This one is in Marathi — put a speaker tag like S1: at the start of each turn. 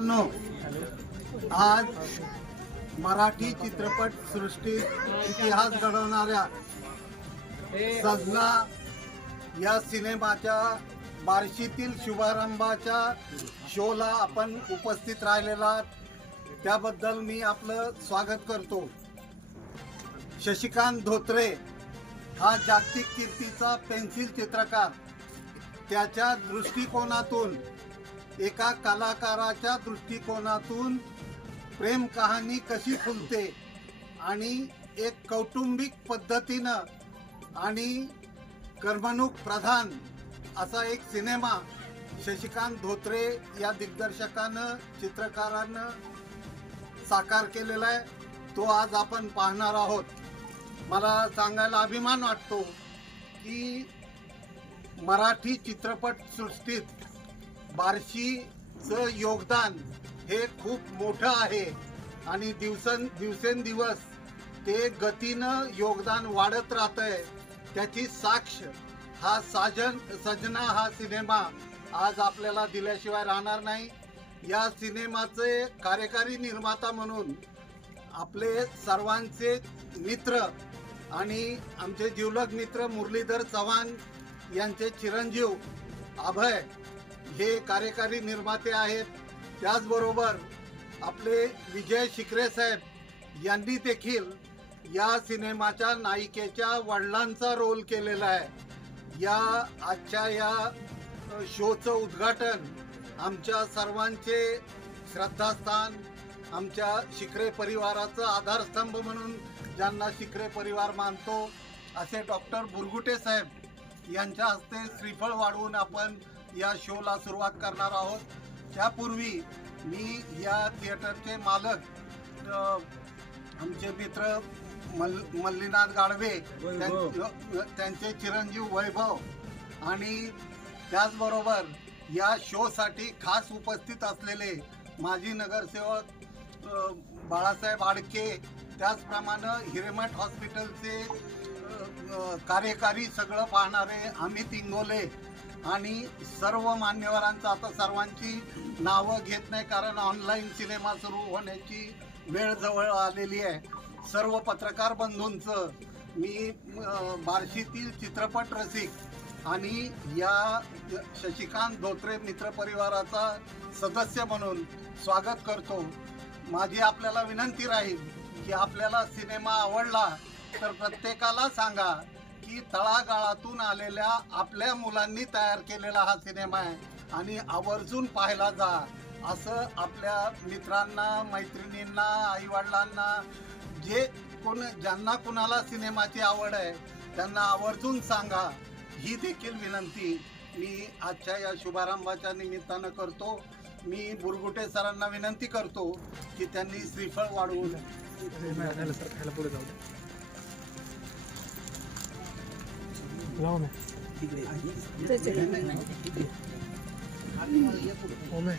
S1: मित्रांनो, आज मराठी चित्रपट सृष्टीत इतिहास घडवणाऱ्या सजना या सिनेमाच्या बार्शीतील शुभारंभाच्या शोला आपण उपस्थित राहिलेला आहात. त्याबद्दल मी आपलं स्वागत करतो शशिकांत धोत्रे हा जागतिक कीर्तीचा पेन्सिल चित्रकार त्याच्या दृष्टिकोनातून एका कलाकाराच्या दृष्टिकोनातून प्रेम कहाणी कशी फुलते आणि एक कौटुंबिक पद्धतीनं आणि करमणूक प्रधान असा एक सिनेमा शशिकांत धोत्रे या दिग्दर्शकानं चित्रकारानं साकार केलेला आहे. तो आज आपण पाहणार आहोत. मला सांगायला अभिमान वाटतो की मराठी चित्रपटसृष्टीत बार्शीचं योगदान हे खूप मोठं आहे. आणि दिवसन दिवसेंदिवस ते गतीनं योगदान वाढत राहत आहे त्याची साक्ष हा साजन सजना हा सिनेमा आज आपल्याला दिल्याशिवाय राहणार नाही. या सिनेमाचे कार्यकारी निर्माता म्हणून आपले सर्वांचे मित्र आणि आमचे जिवलग मित्र मुरलीधर चव्हाण यांचे चिरंजीव अभय हे कार्यकारी निर्माते आहेत. त्याचबरोबर आपले विजय शिकरे साहेब यांनी देखील या सिनेमाच्या नायिकेच्या वडिलांचा रोल केलेला आहे. या आजच्या या शोचं उद्घाटन आमच्या सर्वांचे श्रद्धास्थान आमच्या शिखरे परिवाराचं आधारस्तंभ म्हणून ज्यांना शिखरे परिवार मानतो असे डॉक्टर बुरगुटे साहेब यांच्या हस्ते श्रीफळ वाढवून आपण या शोला सुरुवात करणार आहोत. त्यापूर्वी मी या थिएटरचे मालक आमचे मित्र मल मल्लीनाथ गाडवे त्यां- त्यांचे चिरंजीव वैभव आणि त्याचबरोबर या शोसाठी खास उपस्थित असलेले माजी नगरसेवक बाळासाहेब आडके त्याचप्रमाणे हिरेमठ हॉस्पिटलचे कार्यकारी सगळं पाहणारे अमित इंगोले आणि सर्व मान्यवरांचं आता सर्वांची नावं घेत नाही कारण ऑनलाईन सिनेमा सुरू होण्याची वेळ जवळ आलेली आहे. सर्व पत्रकार बंधूंचं मी बार्शीतील चित्रपट रसिक आणि या शशिकांत धोत्रे मित्र परिवाराचा सदस्य म्हणून स्वागत करतो. माझी आपल्याला विनंती राहील की आपल्याला सिनेमा आवडला तर प्रत्येकाला सांगा. की तळागाळातून आलेल्या आपल्या मुलांनी तयार केलेला हा सिनेमा आहे. आणि आवर्जून पाहायला जा असं आपल्या मित्रांना मैत्रिणींना आईवडिलांना जे कोण ज्यांना कुणाला सिनेमाची आवड आहे त्यांना आवर्जून सांगा. ही देखील विनंती मी आजच्या या शुभारंभाच्या निमित्तानं करतो. मी बुरगुटे सरांना विनंती करतो की त्यांनी श्रीफळ वाढवून
S2: लाव ना हो ना